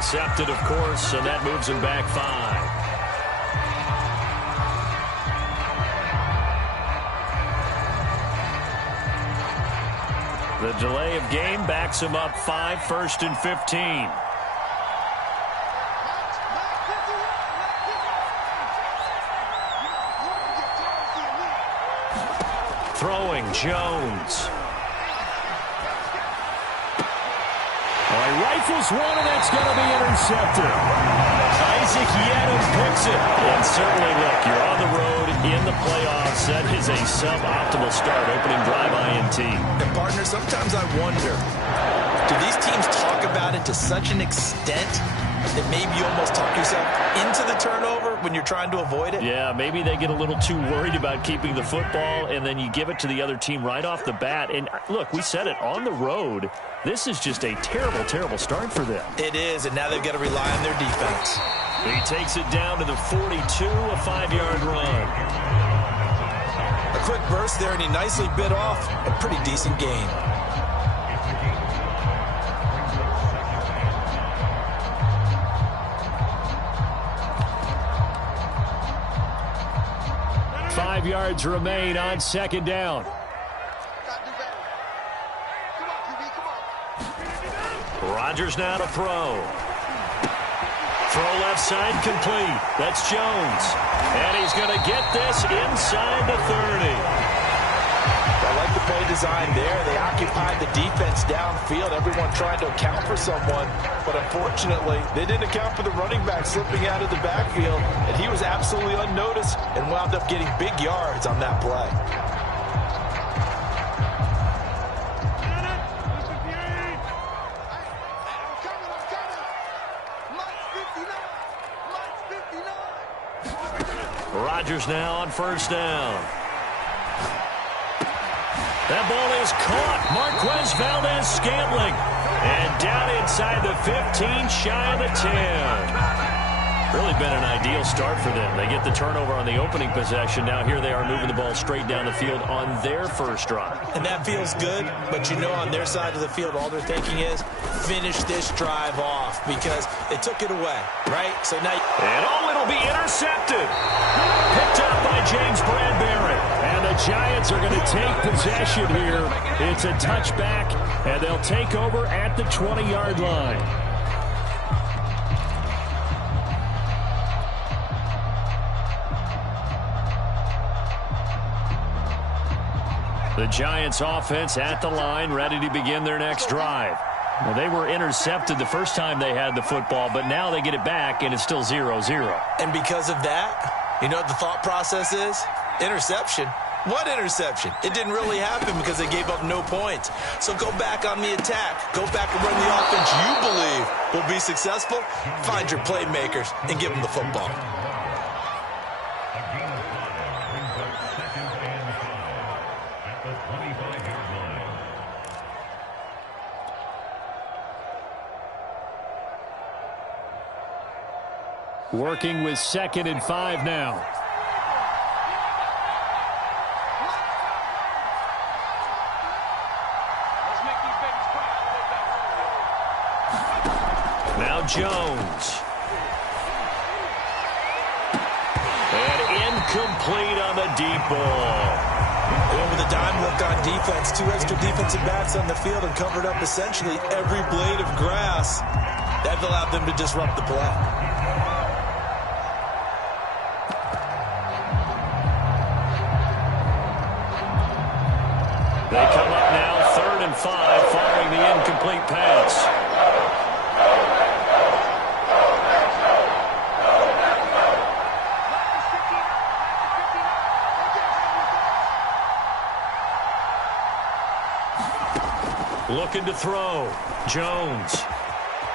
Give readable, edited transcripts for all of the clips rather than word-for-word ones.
Accepted, of course, and that moves him back 5. The delay of game backs him up 5, 1st and 15. Throwing, Jones. He rifles one, and that's going to be intercepted. Isaac Yedem picks it. And certainly, look, you're on the road in the playoffs. That is a suboptimal start, opening drive INT. And, partner, sometimes I wonder, do these teams talk about it to such an extent that maybe you almost talk yourself into the turnover when you're trying to avoid it? Yeah, maybe they get a little too worried about keeping the football, and then you give it to the other team right off the bat. And, look, we said it, on the road, this is just a terrible, terrible start for them. It is, and now they've got to rely on their defense. He takes it down to the 42, a 5-yard run. A quick burst there, and he nicely bit off a pretty decent gain. Five yards remain on 2nd down. Rodgers now to throw. Throw left side complete. That's Jones. And he's going to get this inside the 30. I like the play design there. They occupied the defense downfield. Everyone trying to account for someone. But unfortunately, they didn't account for the running back slipping out of the backfield. And he was absolutely unnoticed and wound up getting big yards on that play. Rodgers now on 1st down. That ball is caught. Marquez Valdez-Scantling. And down inside the 15, shy of the 10. Really been an ideal start for them. They get the turnover on the opening possession. Now here they are moving the ball straight down the field on their first drive. And that feels good, but you know on their side of the field all they're thinking is finish this drive off because they took it away, right? So now... And it'll be intercepted. Picked up by James Bradbury. And the Giants are going to take possession here. It's a touchback, and they'll take over at the 20-yard line. The Giants offense at the line, ready to begin their next drive. Well, they were intercepted the first time they had the football, but now they get it back, and it's still 0-0. And because of that, you know what the thought process is? Interception. What interception? It didn't really happen because they gave up no points. So go back on the attack. Go back and run the offense you believe will be successful. Find your playmakers and give them the football. Working with 2nd and 5 now. Now Jones. And incomplete on the deep ball. And with a dime look on defense, 2 extra defensive backs on the field and covered up essentially every blade of grass. That allowed them to disrupt the play. They come up now 3rd and 5 following the incomplete pass. Looking to throw. Jones.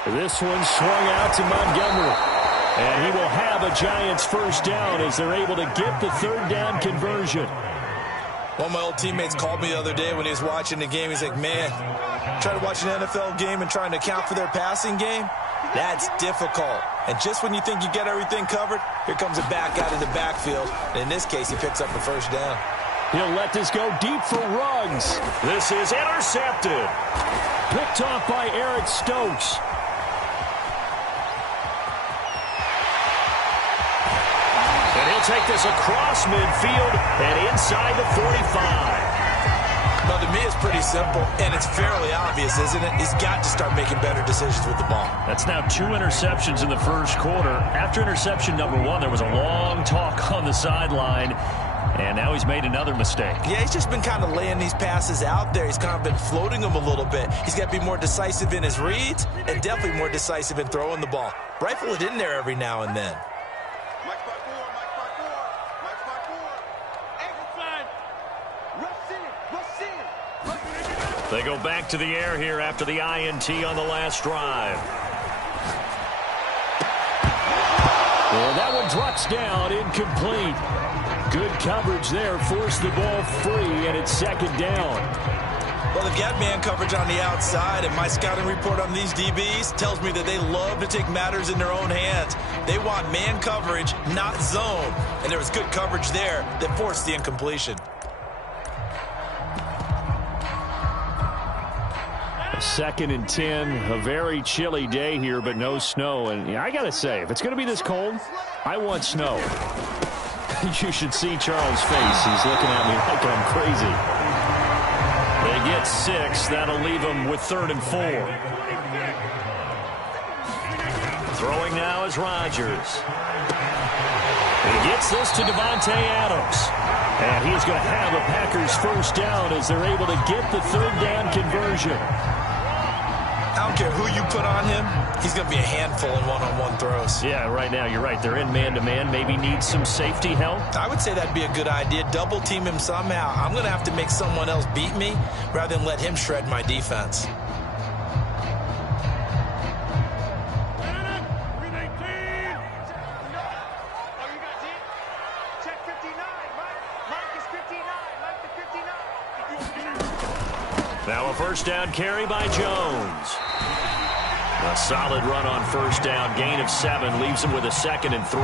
This one swung out to Montgomery. And he will have a Giants first down as they're able to get the 3rd down conversion. One of my old teammates called me the other day when he was watching the game. He's like, man, trying to watch an NFL game and trying to account for their passing game, that's difficult. And just when you think you get everything covered, here comes a back out of the backfield. And in this case, he picks up a first down. He'll let this go deep for Ruggs. This is intercepted. Picked off by Eric Stokes. take this across midfield and inside the 45. Well, to me, it's pretty simple, and it's fairly obvious, isn't it? He's got to start making better decisions with the ball. That's now 2 interceptions in the first quarter. After interception number 1, there was a long talk on the sideline, and now he's made another mistake. Yeah, he's just been kind of laying these passes out there. He's kind of been floating them a little bit. He's got to be more decisive in his reads and definitely more decisive in throwing the ball. Rifle it in there every now and then. They go back to the air here after the INT on the last drive. Well, that one drops down, incomplete. Good coverage there, forced the ball free, and it's second down. Well, they've got man coverage on the outside, and my scouting report on these DBs tells me that they love to take matters in their own hands. They want man coverage, not zone. And there was good coverage there that forced the incompletion. Second and 10, a very chilly day here, but no snow. And yeah, I got to say, if it's going to be this cold, I want snow. You should see Charles' face. He's looking at me like I'm crazy. They get 6. That'll leave them with 3rd and 4. Throwing now is Rodgers. He gets this to Devontae Adams. And he's going to have a Packers first down as they're able to get the 3rd down conversion. I don't care who you put on him, he's going to be a handful in one-on-one throws. Yeah, right now, you're right. They're in man-to-man. Maybe need some safety help. I would say that'd be a good idea. Double team him somehow. I'm going to have to make someone else beat me rather than let him shred my defense. Now a first down carry by Jones. A solid run on first down. Gain of 7 leaves him with a 2nd and 3.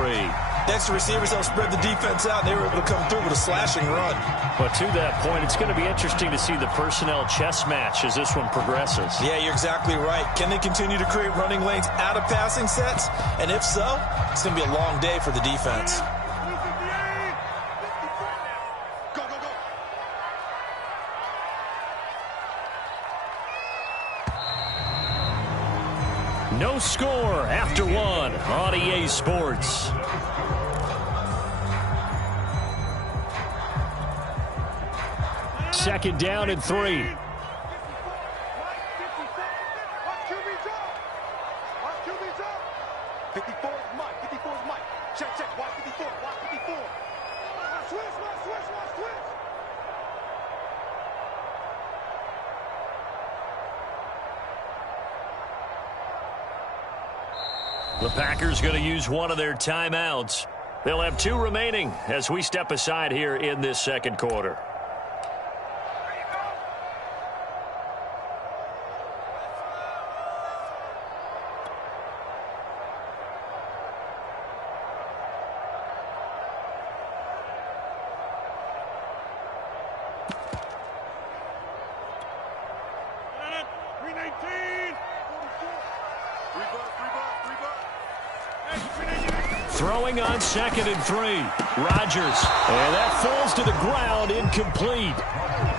Next receivers help spread the defense out, and they were able to come through with a slashing run. But to that point, it's going to be interesting to see the personnel chess match as this one progresses. Yeah, you're exactly right. Can they continue to create running lanes out of passing sets? And if so, it's going to be a long day for the defense. No score after 1 on EA Sports. Second down and 3. The Packers going to use one of their timeouts. They'll have 2 remaining as we step aside here in this second quarter. Throwing on 2nd and 3. Rodgers. And that falls to the ground, incomplete.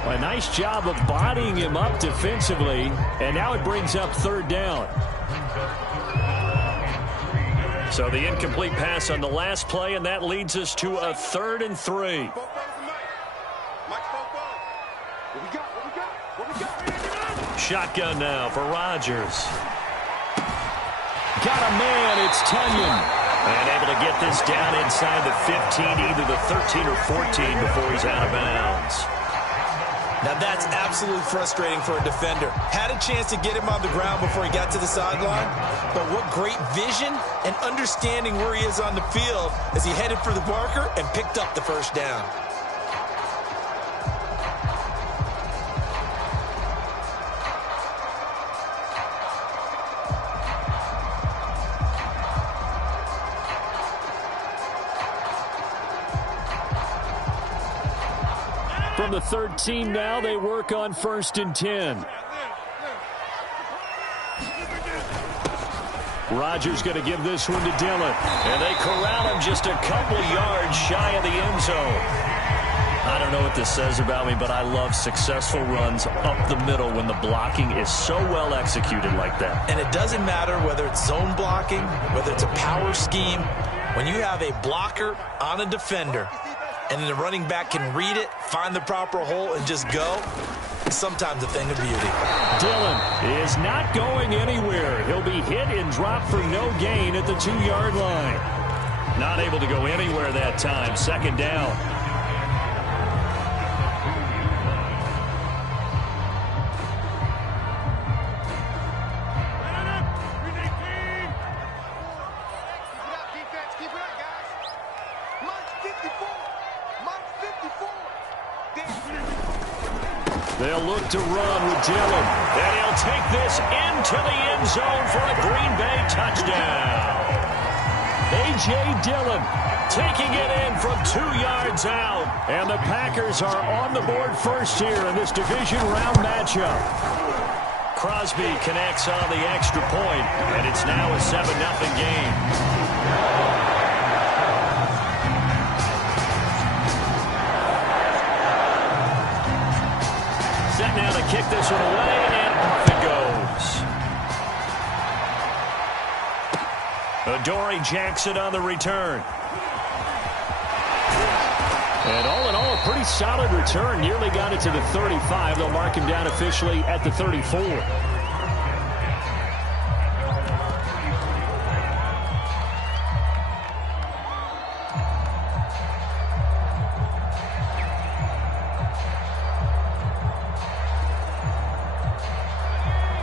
A nice job of bodying him up defensively. And now it brings up 3rd down. So the incomplete pass on the last play, and that leads us to a 3rd and 3. Shotgun now for Rodgers. Got a man, it's Tunyon. And able to get this down inside the 15, either the 13 or 14 before he's out of bounds. Now that's absolutely frustrating for a defender. Had a chance to get him on the ground before he got to the sideline, but what great vision and understanding where he is on the field as he headed for the marker and picked up the first down. From the 13 now, they work on 1st and 10. Rodgers going to give this one to Dillon. And they corral him just a couple yards shy of the end zone. I don't know what this says about me, but I love successful runs up the middle when the blocking is so well executed like that. And it doesn't matter whether it's zone blocking, whether it's a power scheme. When you have a blocker on a defender and then the running back can read it, find the proper hole, and just go, it's sometimes a thing of beauty. Dillon is not going anywhere. He'll be hit and dropped for no gain at the 2-yard line. Not able to go anywhere that time. Second down. They'll look to run with Dillon. And he'll take this into the end zone for a Green Bay touchdown. A.J. Dillon taking it in from 2 yards out. And the Packers are on the board first here in this division round matchup. Crosby connects on the extra point, and it's now a 7-0 game. Now to kick this one away, and off it goes. Adoree Jackson on the return. And all in all, a pretty solid return. Nearly got it to the 35. They'll mark him down officially at the 34.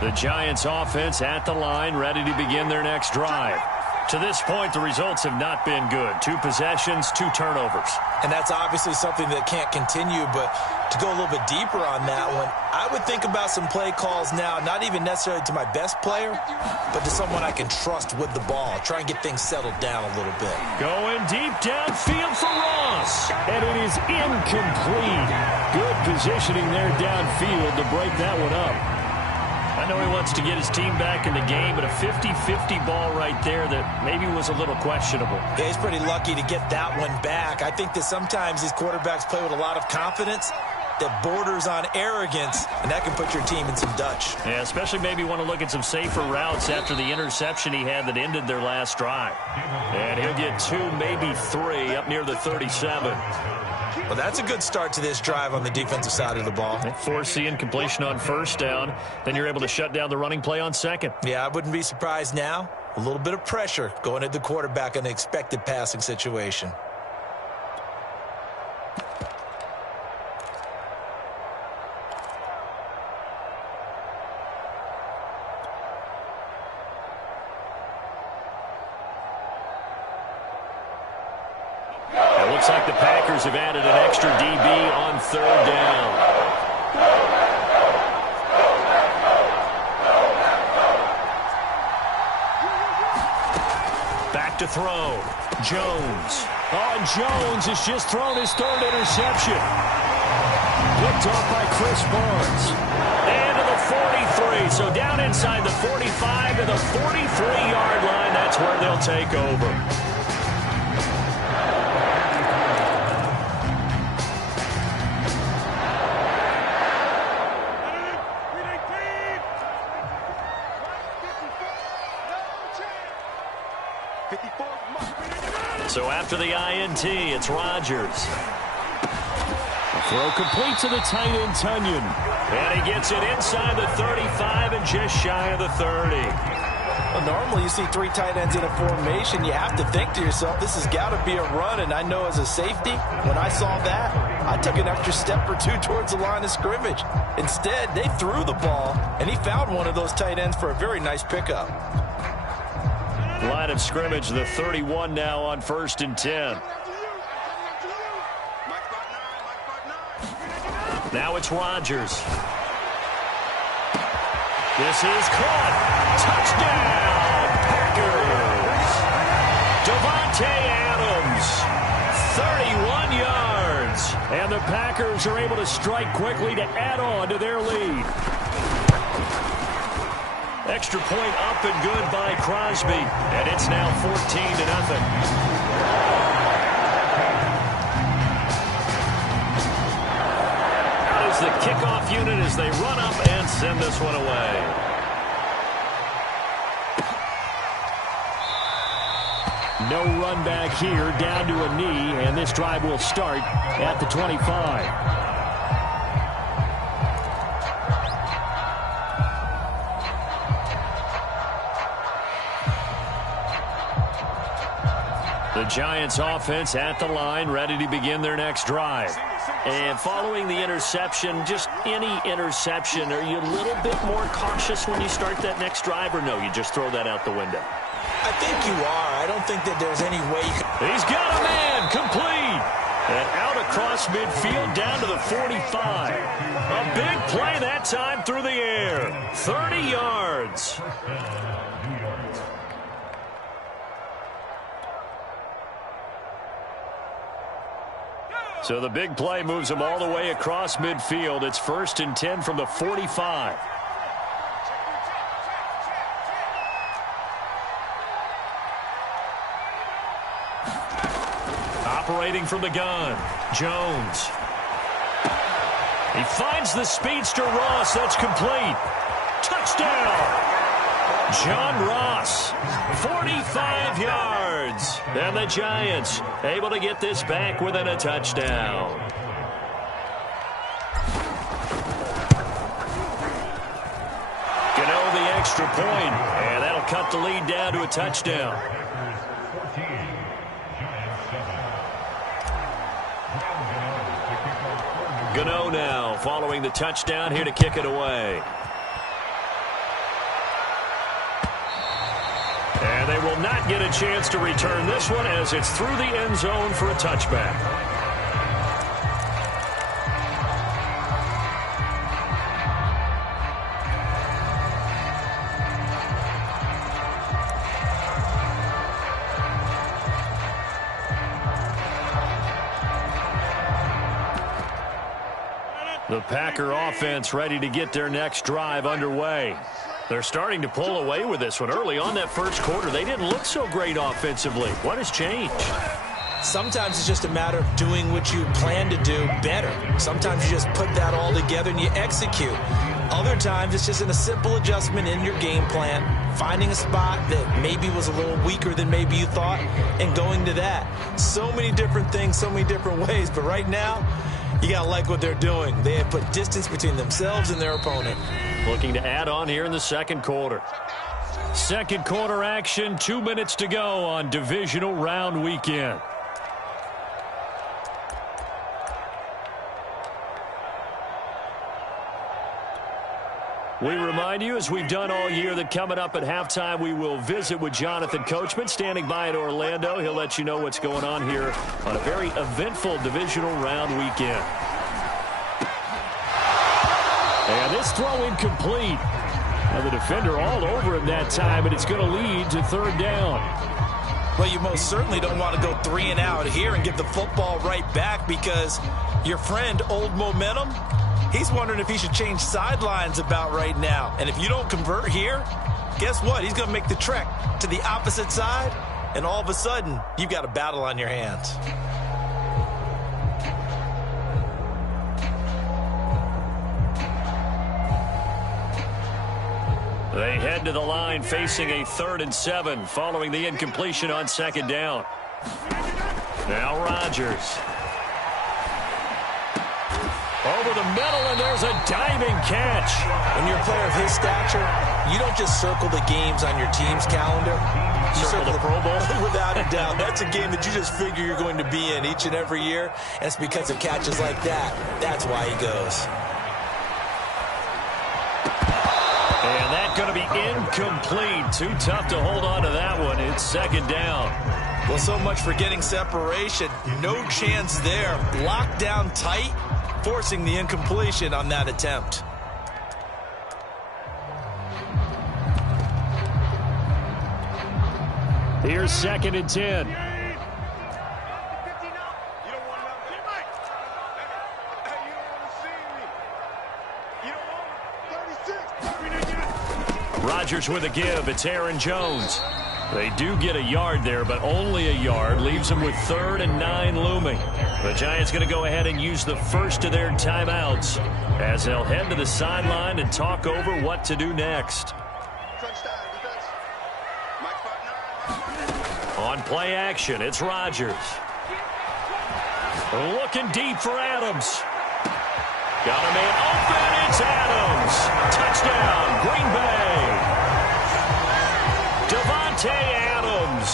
The Giants offense at the line, ready to begin their next drive. To this point, the results have not been good. 2 possessions, 2 turnovers. And that's obviously something that can't continue, but to go a little bit deeper on that one, I would think about some play calls now, not even necessarily to my best player, but to someone I can trust with the ball. Try and get things settled down a little bit. Going deep downfield for Ross. And it is incomplete. Good positioning there downfield to break that one up. I know he wants to get his team back in the game, but a 50-50 ball right there that maybe was a little questionable. Yeah, he's pretty lucky to get that one back. I think that sometimes these quarterbacks play with a lot of confidence that borders on arrogance, and that can put your team in some Dutch. Yeah, especially maybe want to look at some safer routes after the interception he had that ended their last drive. And he'll get 2, maybe 3 up near the 37. Well, that's a good start to this drive on the defensive side of the ball. Forcing completion on first down. Then you're able to shut down the running play on second. Yeah, I wouldn't be surprised now. A little bit of pressure going at the quarterback in an expected passing situation. Looks like the Packers have added an extra DB on 3rd down. Back to throw. Jones. Oh, and Jones has just thrown his 3rd interception. Picked off by Chris Barnes. And to the 43. So down inside the 45 to the 43-yard line. That's where they'll take over. So after the INT, it's Rodgers. A throw complete to the tight end, Tunyon. And he gets it inside the 35 and just shy of the 30. Well, normally you see 3 tight ends in a formation. You have to think to yourself, this has got to be a run. And I know as a safety, when I saw that, I took an extra step or 2 towards the line of scrimmage. Instead, they threw the ball, and he found one of those tight ends for a very nice pickup. Line of scrimmage, the 31 now on 1st and 10. Now it's Rodgers. This is caught. Touchdown, Packers. Devontae Adams, 31 yards. And the Packers are able to strike quickly to add on to their lead. Extra point up and good by Crosby. And it's now 14-0. Out is the kickoff unit as they run up and send this one away. No run back here, down to a knee, and this drive will start at the 25. The Giants offense at the line, ready to begin their next drive. And following the interception, just any interception, are you a little bit more cautious when you start that next drive, or no, you just throw that out the window? I think you are. I don't think that there's any way you can... He's got a man, complete. And out across midfield, down to the 45. A big play that time through the air. 30 yards. So the big play moves him all the way across midfield. It's 1st and 10 from the 45. Operating from the gun, Jones. He finds the speedster Ross. That's complete. Touchdown. John Ross, 45 yards. And the Giants able to get this back within a touchdown. Gano the extra point, and that'll cut the lead down to a touchdown. Gano now following the touchdown here to kick it away. And they will not get a chance to return this one as it's through the end zone for a touchback. The Packer offense ready to get their next drive underway. They're starting to pull away with this one. Early on that first quarter, they didn't look so great offensively. What has changed? Sometimes it's just a matter of doing what you plan to do better. Sometimes you just put that all together and you execute. Other times it's just in a simple adjustment in your game plan, finding a spot that maybe was a little weaker than maybe you thought, and going to that. So many different things, so many different ways, but right now, you got to like what they're doing. They have put distance between themselves and their opponent. Looking to add on here in the second quarter. Second quarter action, 2 minutes to go on divisional round weekend. We remind you, as we've done all year, that coming up at halftime, we will visit with Jonathan Coachman, standing by in Orlando. He'll let you know what's going on here on a very eventful divisional round weekend. And this throw incomplete. And the defender all over him that time, and it's going to lead to third down. Well, you most certainly don't want to go 3 and out here and give the football right back, because your friend, Old Momentum, he's wondering if he should change sidelines about right now. And if you don't convert here, guess what? He's going to make the trek to the opposite side, and all of a sudden, you've got a battle on your hands. They head to the line facing a 3rd and 7 following the incompletion on second down. Now Rodgers. Over the middle, and there's a diving catch. When you're a player of his stature, you don't just circle the games on your team's calendar. You circle the Pro Bowl. Without a doubt. That's a game that you just figure you're going to be in each and every year, and it's because of catches like that. That's why he goes. And that's going to be incomplete. Too tough to hold on to that one. It's second down. Well, so much for getting separation. No chance there. Locked down tight, forcing the incompletion on that attempt. Here's 2nd and 10. Rodgers with a give. It's Aaron Jones. They do get a yard there, but only a yard. Leaves them with 3rd and 9 looming. The Giants going to go ahead and use the first of their timeouts as they'll head to the sideline and talk over what to do next. On play action, it's Rodgers. Looking deep for Adams. Got a man open. It's Adams. Touchdown, Green Bay. Devontae Adams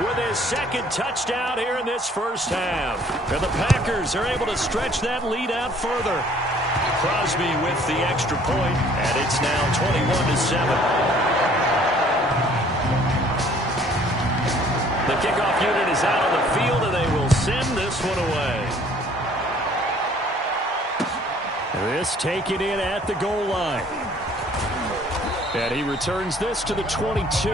with his 2nd touchdown here in this first half. And the Packers are able to stretch that lead out further. Crosby with the extra point, and it's now 21-7. The kickoff unit is out on the field, and they will send this one away. This taken in at the goal line. And he returns this to the 22.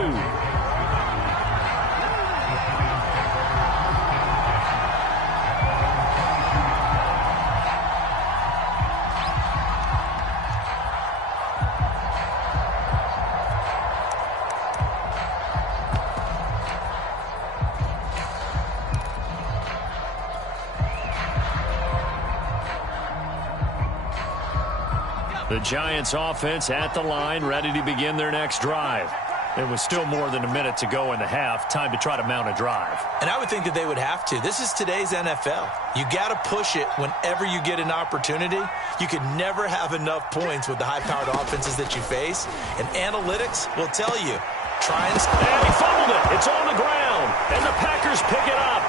The Giants offense at the line, ready to begin their next drive. There was still more than a minute to go in the half. Time to try to mount a drive. And I would think that they would have to. This is today's NFL. You got to push it whenever you get an opportunity. You can never have enough points with the high-powered offenses that you face. And analytics will tell you. Try and score. And he fumbled it. It's on the ground. And the Packers pick it up.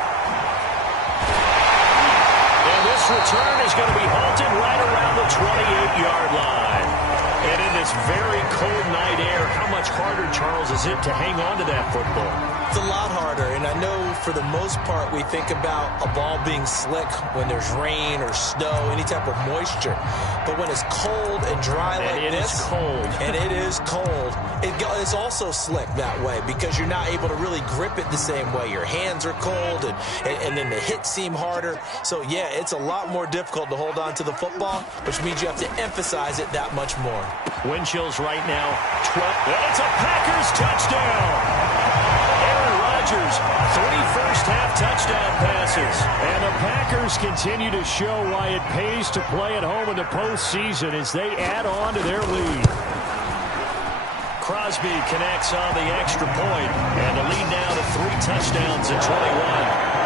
And this return is going to be halted right around the 28-yard line. And in this very cold night air, how much harder, Charles, is it to hang on to that football? It's a lot harder, and I know for the most part we think about a ball being slick when there's rain or snow, any type of moisture. But when it's cold and dry like this, it's cold. And it is cold, it's also slick that way because you're not able to really grip it the same way. Your hands are cold, and then the hits seem harder. So, yeah, it's a lot more difficult to hold on to the football, which means you have to emphasize it that much more. Wind chills right now, 12. It's a Packers touchdown. Aaron Rodgers, 3 first-half touchdown passes. And the Packers continue to show why it pays to play at home in the postseason as they add on to their lead. Crosby connects on the extra point, and the lead now to 3 touchdowns at 21.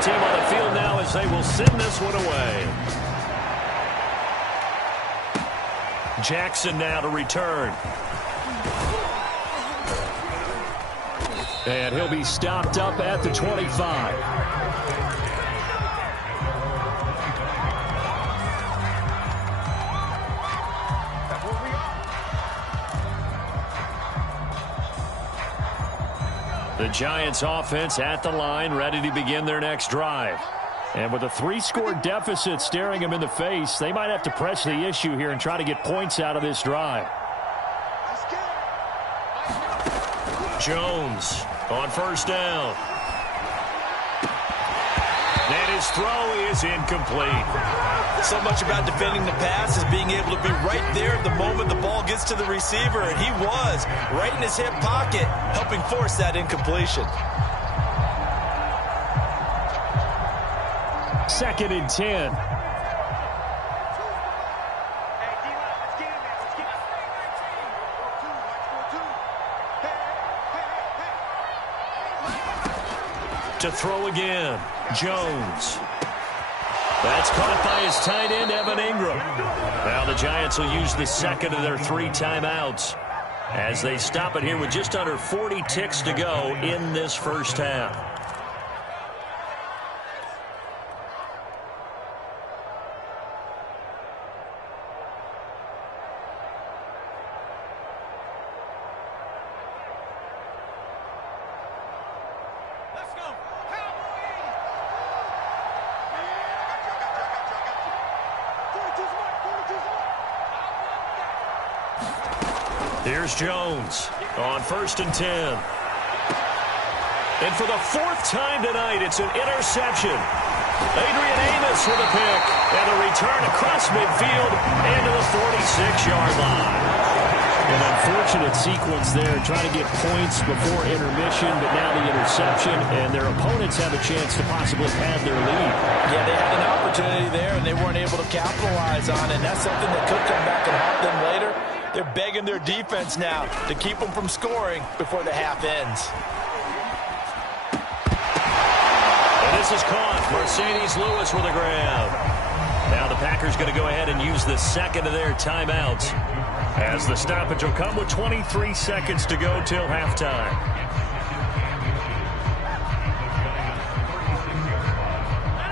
Team on the field now as they will send this one away. Jackson now to return. And he'll be stopped up at the 25. The Giants offense at the line, ready to begin their next drive. And with a 3-score deficit staring them in the face, they might have to press the issue here and try to get points out of this drive. Jones on first down. And his throw is incomplete. So much about defending the pass is being able to be right there at the moment the ball gets to the receiver, and he was right in his hip pocket, helping force that incompletion. 2nd and 10. To throw again, Jones. That's caught by his tight end, Evan Ingram. Now the Giants will use the 2nd of their 3 timeouts as they stop it here with just under 40 ticks to go in this first half. Here's Jones on 1st and 10. And for the 4th time tonight, it's an interception. Adrian Amos with a pick. And a return across midfield and to the 46-yard line. An unfortunate sequence there, trying to get points before intermission, but now the interception, and their opponents have a chance to possibly pad their lead. Yeah, they had an opportunity there, and they weren't able to capitalize on it, and that's something that could come back and haunt them later. They're begging their defense now to keep them from scoring before the half ends. And this is caught. Mercedes Lewis with a grab. Now the Packers going to go ahead and use the second of their timeouts, as the stoppage will come with 23 seconds to go till halftime.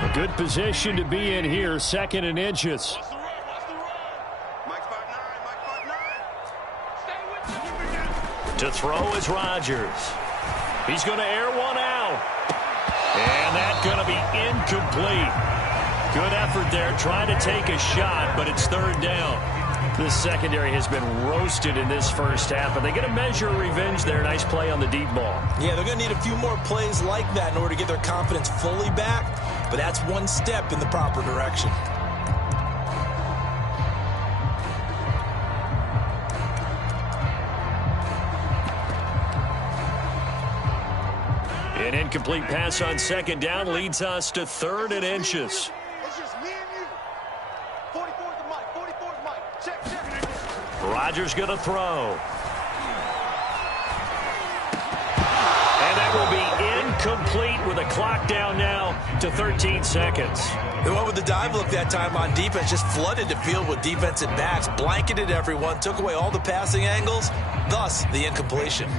A good position to be in here, 2nd and inches. To throw is Rodgers. He's going to air one out. And that's going to be incomplete. Good effort there, trying to take a shot, but it's 3rd down. This secondary has been roasted in this first half, but they get a measure of revenge there. Nice play on the deep ball. Yeah, they're going to need a few more plays like that in order to get their confidence fully back, but that's one step in the proper direction. An incomplete pass on 2nd down leads us to 3rd and inches. Rodgers going to throw. And that will be incomplete with a clock down now to 13 seconds. They went with the dive look that time on defense, just flooded the field with defensive backs, blanketed everyone, took away all the passing angles, thus the incompletion.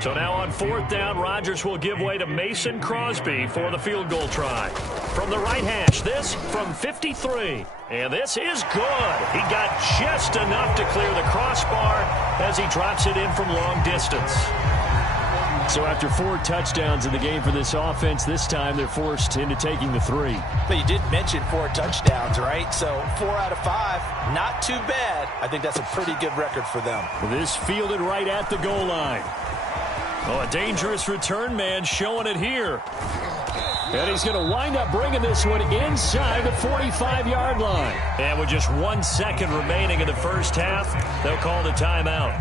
So now on 4th down, Rodgers will give way to Mason Crosby for the field goal try. From the right hash, this from 53. And this is good. He got just enough to clear the crossbar as he drops it in from long distance. So after 4 touchdowns in the game for this offense, this time they're forced into taking the 3. But you did mention 4 touchdowns, right? So 4 out of 5, not too bad. I think that's a pretty good record for them. This fielded right at the goal line. Oh, a dangerous return man showing it here. And he's going to wind up bringing this one inside the 45-yard line. And with just 1 second remaining in the first half, they'll call the timeout.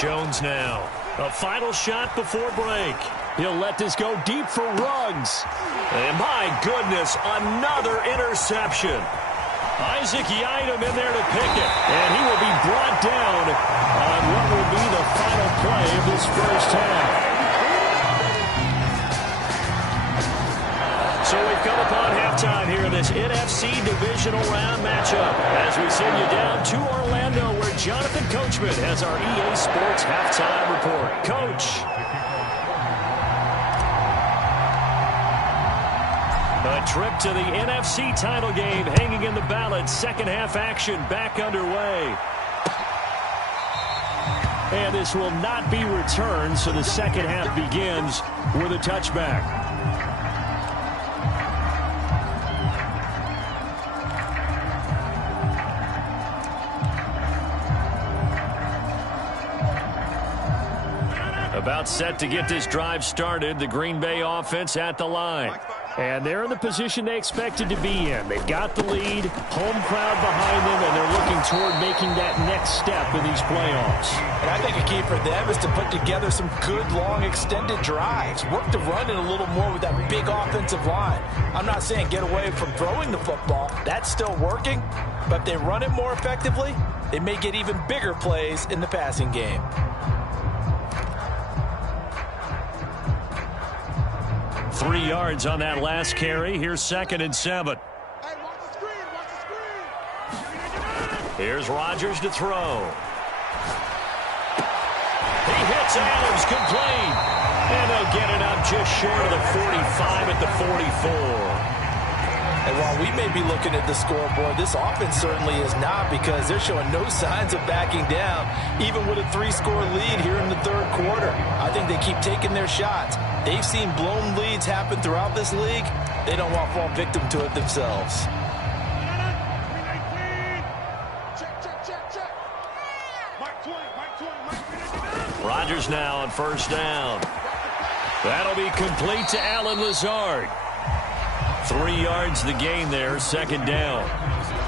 Jones now. A final shot before break. He'll let this go deep for Ruggs. And my goodness, another interception. Isaac Yiadom in there to pick it. And he will be brought down on what will be the final play of this first half. So we've come upon halftime here in this NFC Divisional Round matchup as we send you down to Orlando where Jonathan Coachman has our EA Sports Halftime Report. Coach. A trip to the NFC title game hanging in the balance. Second half action back underway. And this will not be returned, so the second half begins with a touchback. About set to get this drive started. The Green Bay offense at the line. And they're in the position they expected to be in. They've got the lead, home crowd behind them, and they're looking toward making that next step in these playoffs. And I think a key for them is to put together some good, long, extended drives. Work the run in a little more with that big offensive line. I'm not saying get away from throwing the football. That's still working. But if they run it more effectively, they may get even bigger plays in the passing game. 3 yards on that last carry. Here's 2nd and 7. Here's Rodgers to throw. He hits Adams complete. And they'll get it up just short of the 45 at the 44. And while we may be looking at the scoreboard, this offense certainly is not, because they're showing no signs of backing down, even with a 3-score lead here in the third quarter. I think they keep taking their shots. They've seen blown leads happen throughout this league. They don't want to fall victim to it themselves. Rodgers now on first down. That'll be complete to Allen Lazard. 3 yards the gain there, second down.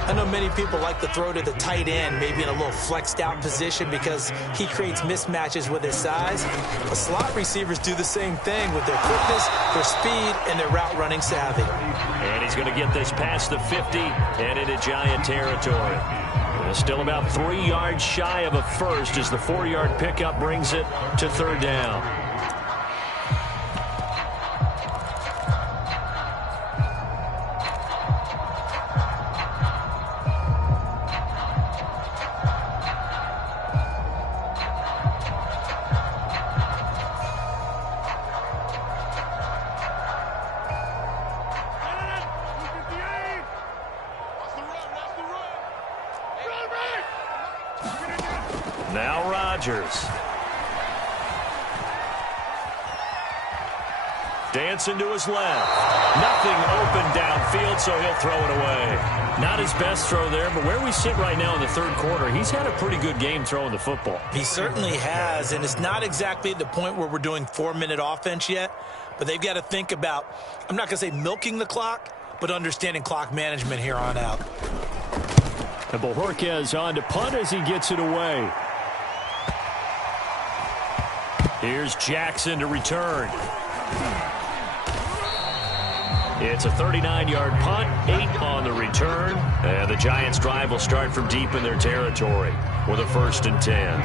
I know many people like to throw to the tight end, maybe in a little flexed out position because he creates mismatches with his size. But slot receivers do the same thing with their quickness, their speed, and their route running savvy. And he's going to get this past the 50 and into Giant territory. Still about 3 yards shy of a first as the 4-yard pickup brings it to third down. Now Rodgers. Dancing to his left. Nothing open downfield, so he'll throw it away. Not his best throw there, but where we sit right now in the third quarter, he's had a pretty good game throwing the football. He certainly has, and it's not exactly at the point where we're doing 4-minute offense yet, but they've got to think about, I'm not going to say milking the clock, but understanding clock management here on out. And Bojorquez on to punt as he gets it away. Here's Jackson to return. It's a 39-yard punt, 8 on the return. And the Giants' drive will start from deep in their territory with a 1st and 10.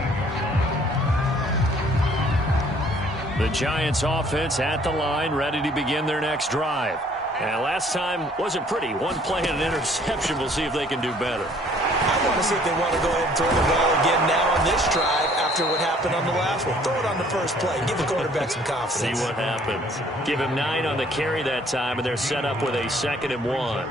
The Giants' offense at the line, ready to begin their next drive. And last time wasn't pretty. One play and an interception. We'll see if they can do better. I want to see if they want to go ahead and throw the ball again now on this drive after what happened on the last one. Throw it on the first play. Give the quarterback some confidence. See what happens. Give him 9 on the carry that time, and they're set up with a 2nd and 1.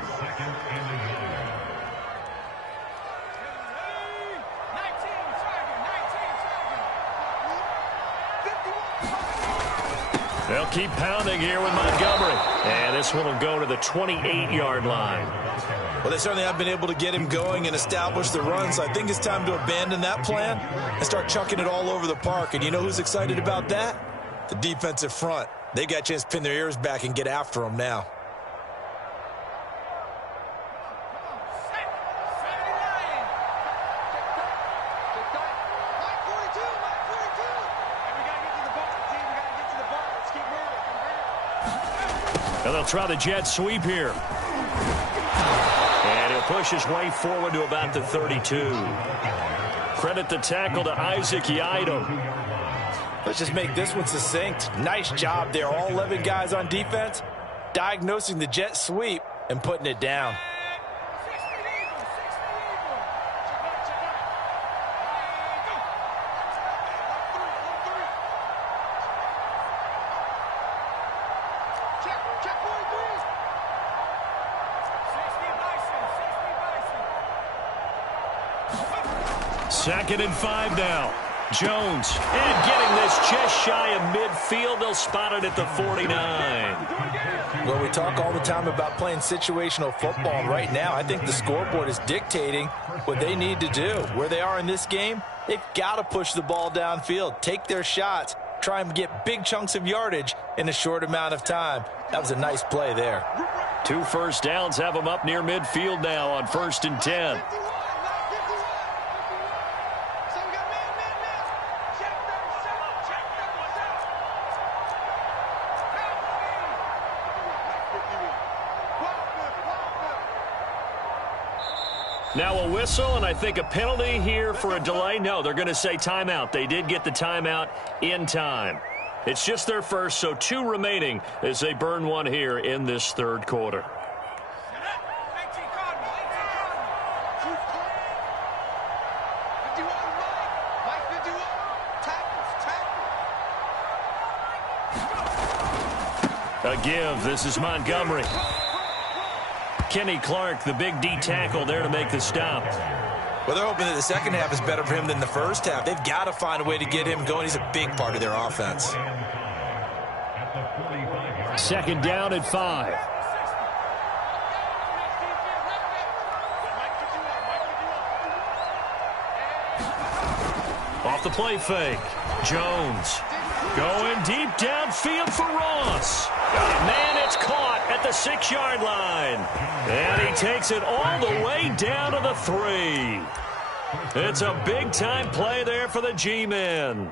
They'll keep pounding here with Montgomery. And this one will go to the 28-yard line. Well, they certainly have been able to get him going and establish the run, so I think it's time to abandon that plan and start chucking it all over the park. And you know who's excited about that? The defensive front. They got a chance to pin their ears back and get after him now. And they'll try the jet sweep here. And he'll push his way forward to about the 32. Credit the tackle to Isaac Yiadom. Let's just make this one succinct. Nice job there. All 11 guys on defense diagnosing the jet sweep and putting it down. Second and 5 now. Jones, and getting this just shy of midfield. They'll spot it at the 49. Well, we talk all the time about playing situational football, and right now I think the scoreboard is dictating what they need to do. Where they are in this game, they've got to push the ball downfield, take their shots, try and get big chunks of yardage in a short amount of time. That was a nice play there. 2 first downs have them up near midfield now on 1st and 10. Now a whistle, and I think a penalty here for a delay. No, they're going to say timeout. They did get the timeout in time. It's just their first, so 2 remaining as they burn one here in this third quarter. A give. This is Montgomery. Kenny Clark, the big D tackle there to make the stop. Well, they're hoping that the second half is better for him than the first half. They've got to find a way to get him going. He's a big part of their offense. 2nd down at 5. Off the play fake. Jones going deep downfield for Ross. Man, it's caught at the 6-yard line. And he takes it all the way down to the 3. It's a big-time play there for the G-men.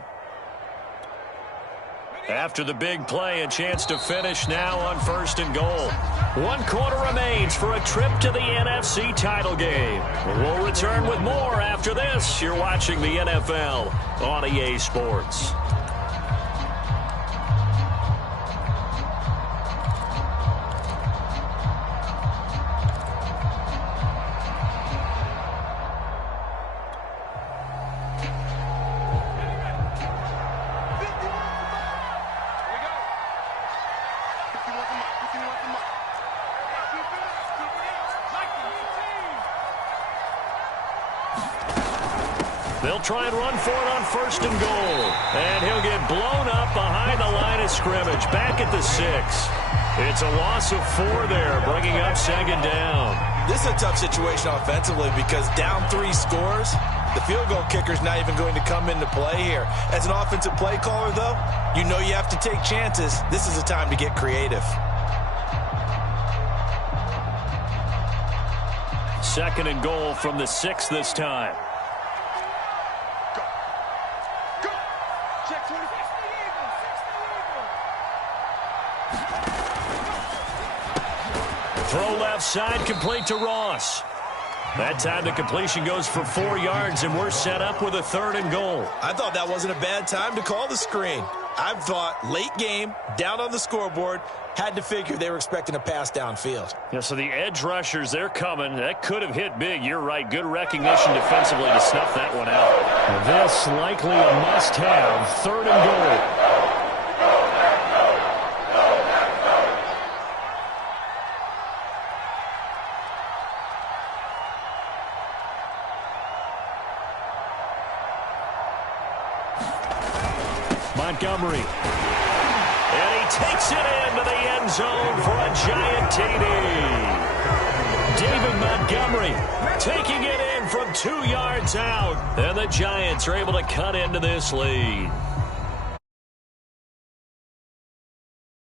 After the big play, a chance to finish now on 1st and goal. 1 quarter remains for a trip to the NFC title game. We'll return with more after this. You're watching the NFL on EA Sports. They'll try and run for it on 1st and goal. And he'll get blown up behind the line of scrimmage. Back at the 6. It's a loss of 4 there, bringing up 2nd down. This is a tough situation offensively because down 3 scores, the field goal kicker's not even going to come into play here. As an offensive play caller, though, you know you have to take chances. This is a time to get creative. 2nd and goal from the 6 this time. Throw left side, complete to Ross. That time the completion goes for 4 yards, and we're set up with a 3rd and goal. I thought that wasn't a bad time to call the screen. I thought late game, down on the scoreboard, had to figure they were expecting a pass downfield. Yeah, so the edge rushers, they're coming. That could have hit big. You're right. Good recognition defensively to snuff that one out. This likely a must-have. 3rd and goal. Montgomery. And he takes it into the end zone for a giant TD. David Montgomery taking it in from 2 yards out. And the Giants are able to cut into this lead.